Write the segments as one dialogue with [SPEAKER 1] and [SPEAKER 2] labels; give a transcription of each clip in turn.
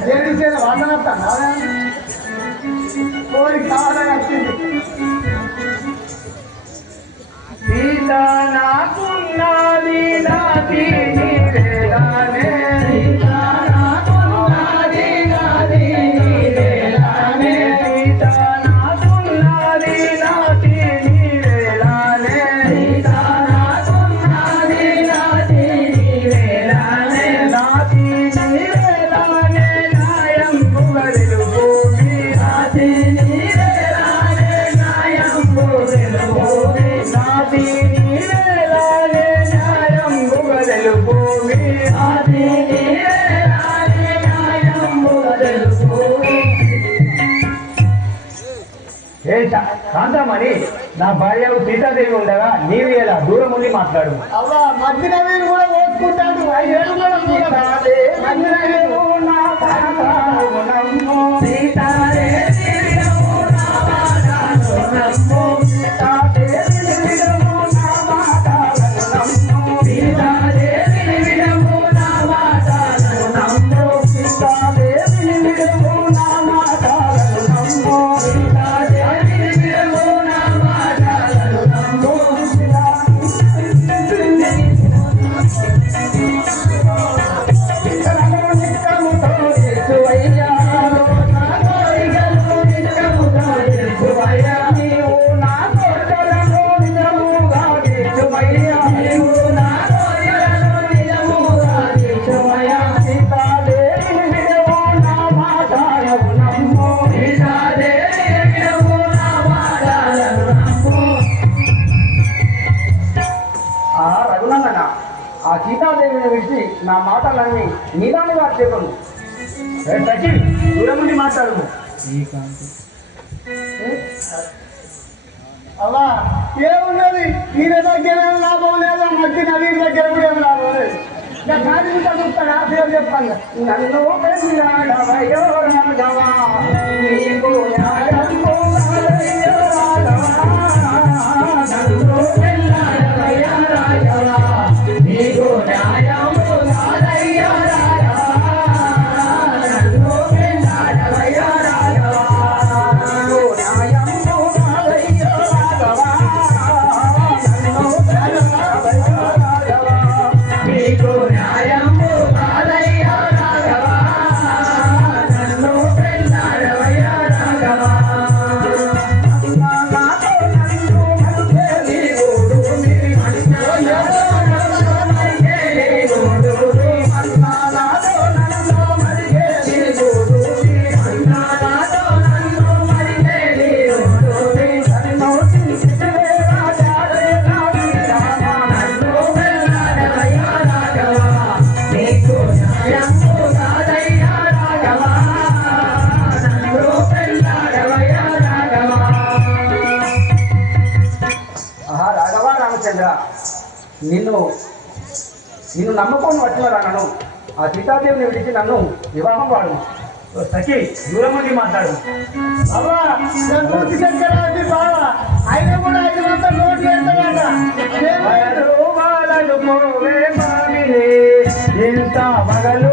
[SPEAKER 1] Ladies వందనత్త కోరిక కావాలని వచ్చింది
[SPEAKER 2] నాకున్నా తెలుపు నా భార్య సీతాదేవి ఉండగా నీవు ఎలా దూరం ఉండి మాట్లాడు.
[SPEAKER 1] మధ్యనవేలు కూడా ఓసుకుంటాడు కూడా నీలాంటి వారు
[SPEAKER 2] చెప్పము సచిన్ దూరం నుండి మాట్లాడము.
[SPEAKER 1] అవ్వా ఏమున్నది? నీ దగ్గర లాభం లేదా? మట్టి నవీన్ దగ్గర కూడా ఏం లాభం లేదు. నా కాడి చదువుతాడా పేరు
[SPEAKER 2] నన్ను పెంచిన నిన్ను నిన్ను నమ్మకం పట్టినరా నన్ను. ఆ సీతాదేవిని విడిచి నన్ను వివాహం వాడు సఖి దూరం ఉండి మాట్లాడు.
[SPEAKER 1] బాబా ఆయన కూడా
[SPEAKER 2] ఎంత మగలు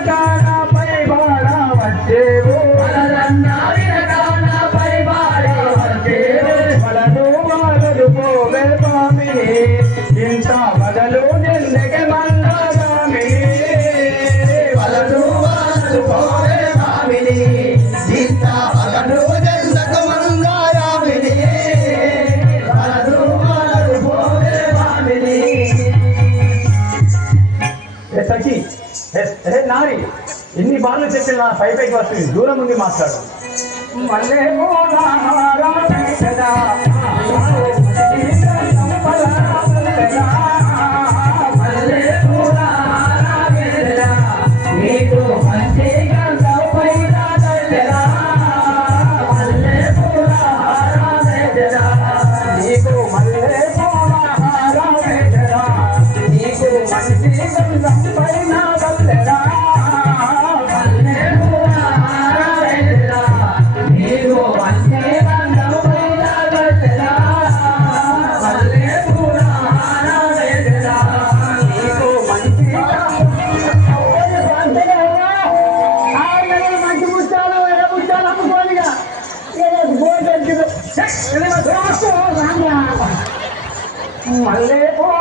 [SPEAKER 2] लगाना भाई बड़ा बच्चे। ఏ నారి ఎన్ని బాధలు చెప్పిన నా పై పైకి వస్తుంది. దూరం ఉంది మాట్లాడు.
[SPEAKER 1] మళ్ళీ Gracias, ส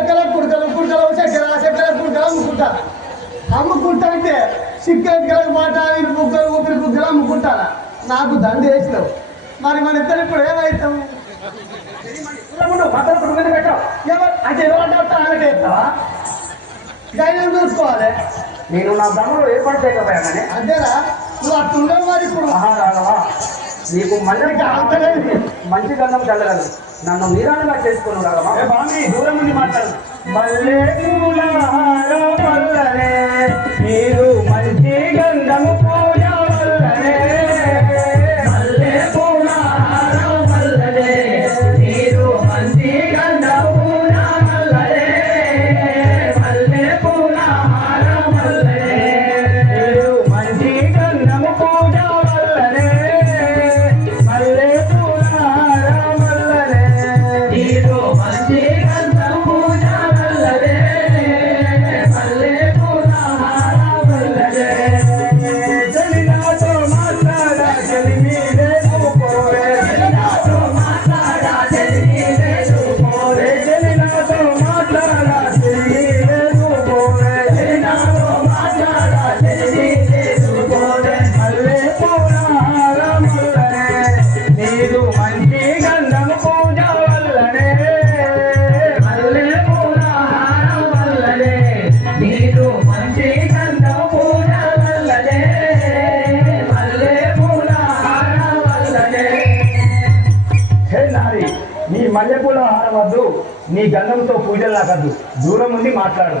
[SPEAKER 1] చెక్కల కుడకలు కుడకలు చెక్కల చెక్కల కుడకలు అమ్ముకుంటా. అమ్ముకుంటా అంటే సిగ్గల మాట బుగ్గలు ఊపిరి బుగ్గలు అమ్ముకుంటారా నాకు దండ వేసినావు. మరి మన ఇద్దరు ఇప్పుడు ఏమవుతాం
[SPEAKER 2] పక్కన కుటుంబం పెట్టావు.
[SPEAKER 1] అంటే ఎవరంటే ఆయనకి వేస్తావా ధైర్యం చూసుకోవాలి.
[SPEAKER 2] నేను నా తమ్ముడు ఏర్పాటు చేయకపోయానని
[SPEAKER 1] అంతేరా నువ్వు అట్లుండవు మరి ఇప్పుడు.
[SPEAKER 2] నీకు మంచి మంచి గంధం చల్లగలదు. నన్ను నీరాలుగా చేసుకుని
[SPEAKER 1] రాగమామి దూరం నుండి మాట్లాడు.
[SPEAKER 2] మళ్ళీ పూల హార మీరు మంచి గంధము నీ మల్లెపూల హారం వద్దు నీ గంధంతో పూజలు నాకద్దు దూరం ఉండి మాట్లాడు.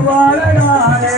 [SPEAKER 2] வாழ நானே